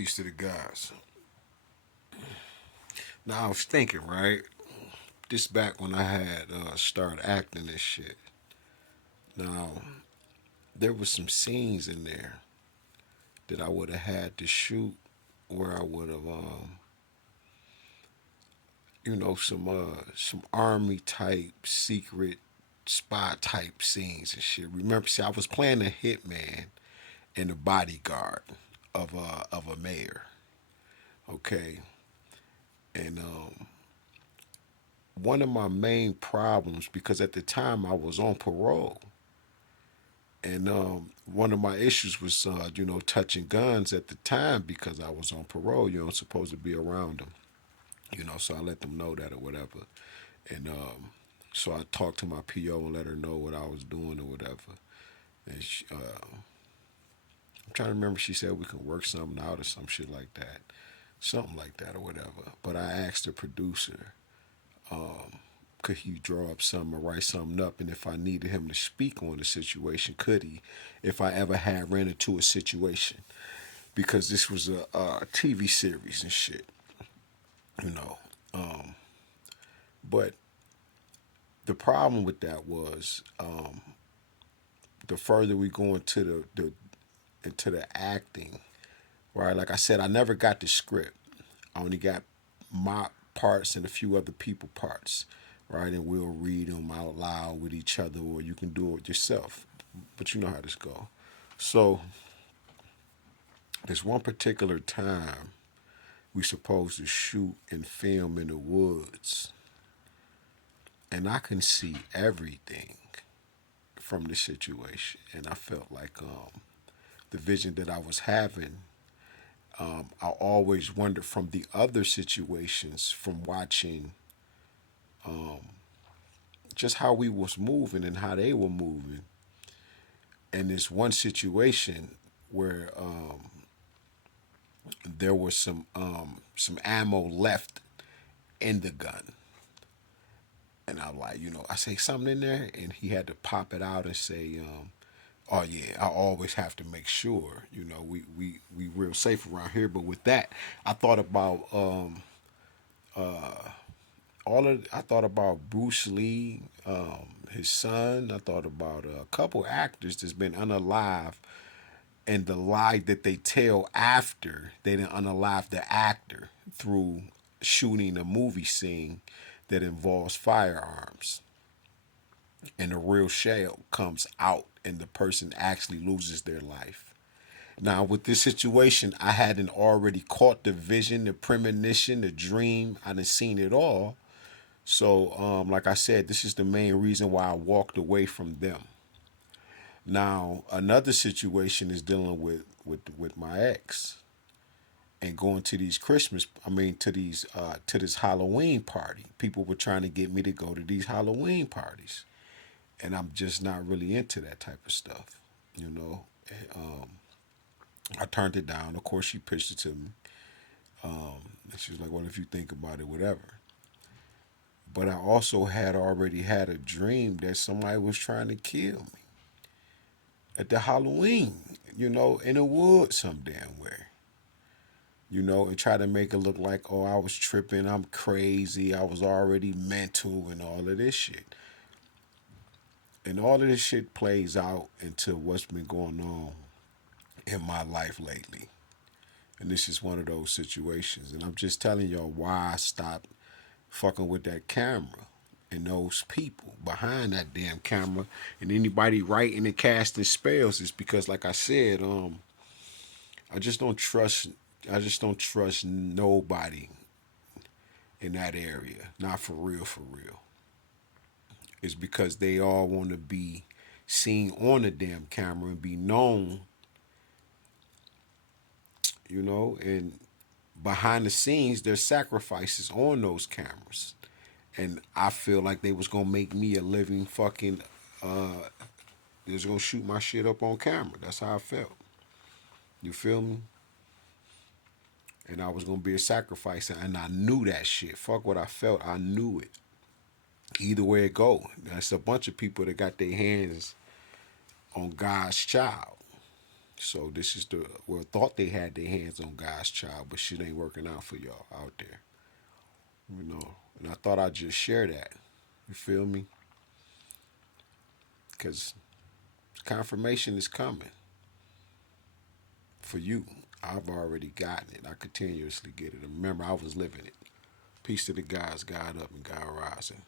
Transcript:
Peace to the guys. Now I was thinking, right? This back when I had started acting this shit. Now there was some scenes in there that I would have had to shoot, where I would have, some army type secret spy type scenes and shit. Remember, see, I was playing a hitman and a bodyguard of a mayor. Okay, and one of my main problems, because at the time I was on parole, and one of my issues was touching guns at the time because I was on parole. You know, supposed to be around them. So I let them know that or whatever, and so I talked to my PO and let her know what I was doing or whatever. And I'm trying to remember. She said we can work something out or some shit like that, something like that or whatever. But I asked the producer, could he draw up something or write something up? And if I needed him to speak on the situation, could he? If I ever had ran into a situation, because this was a TV series and shit, you know. Um, but the problem with that was, the further we go into the acting, right? Like I said, I never got the script. I only got my parts and a few other people parts, right? And we'll read them out loud with each other, or you can do it yourself. But you know how this go. So there's one particular time we supposed to shoot and film in the woods, and I can see everything from the situation, and I felt like the vision that I was having. I always wondered from the other situations, from watching just how we was moving and how they were moving. And this one situation where there was some ammo left in the gun, and I'm like, I say something in there, and he had to pop it out and say, "Oh yeah, I always have to make sure, we real safe around here." But with that, I thought about I thought about Bruce Lee, his son. I thought about a couple actors that's been unalive, and the lie that they tell after they didn't unalive the actor through shooting a movie scene that involves firearms, and the real shell comes out, and the person actually loses their life. Now, with this situation, I hadn't already caught the vision, the premonition, the dream. I done seen it all. So, like I said, this is the main reason why I walked away from them. Now, another situation is dealing with my ex and going to these to this Halloween party. People were trying to get me to go to these Halloween parties, and I'm just not really into that type of stuff, you know. I turned it down. Of course, she pitched it to me. And she was like, "Well, if you think about it, whatever." But I also had already had a dream that somebody was trying to kill me at the Halloween, in the woods some damn where, and try to make it look like, oh, I was tripping, I'm crazy, I was already mental, and all of this shit. And all of this shit plays out into what's been going on in my life lately. And this is one of those situations. And I'm just telling y'all why I stopped fucking with that camera and those people behind that damn camera, and anybody writing and casting spells, is because, like I said, I just don't trust. I just don't trust nobody in that area. Not for real, for real. It's because they all want to be seen on the damn camera and be known, and behind the scenes there's sacrifices on those cameras. And I feel like they was gonna make me a living fucking they was gonna shoot my shit up on camera. That's how I felt. You feel me? And I was gonna be a sacrifice, and I knew that shit. Fuck what I felt, I knew it. Either way it go, there's a bunch of people that got their hands on God's child. So this is the well thought they had their hands on God's child, but shit ain't working out for y'all out there. You know. And I thought I'd just share that. You feel me? Because confirmation is coming for you. I've already gotten it. I continuously get it. And remember, I was living it. Peace to the guys, God up and God rising.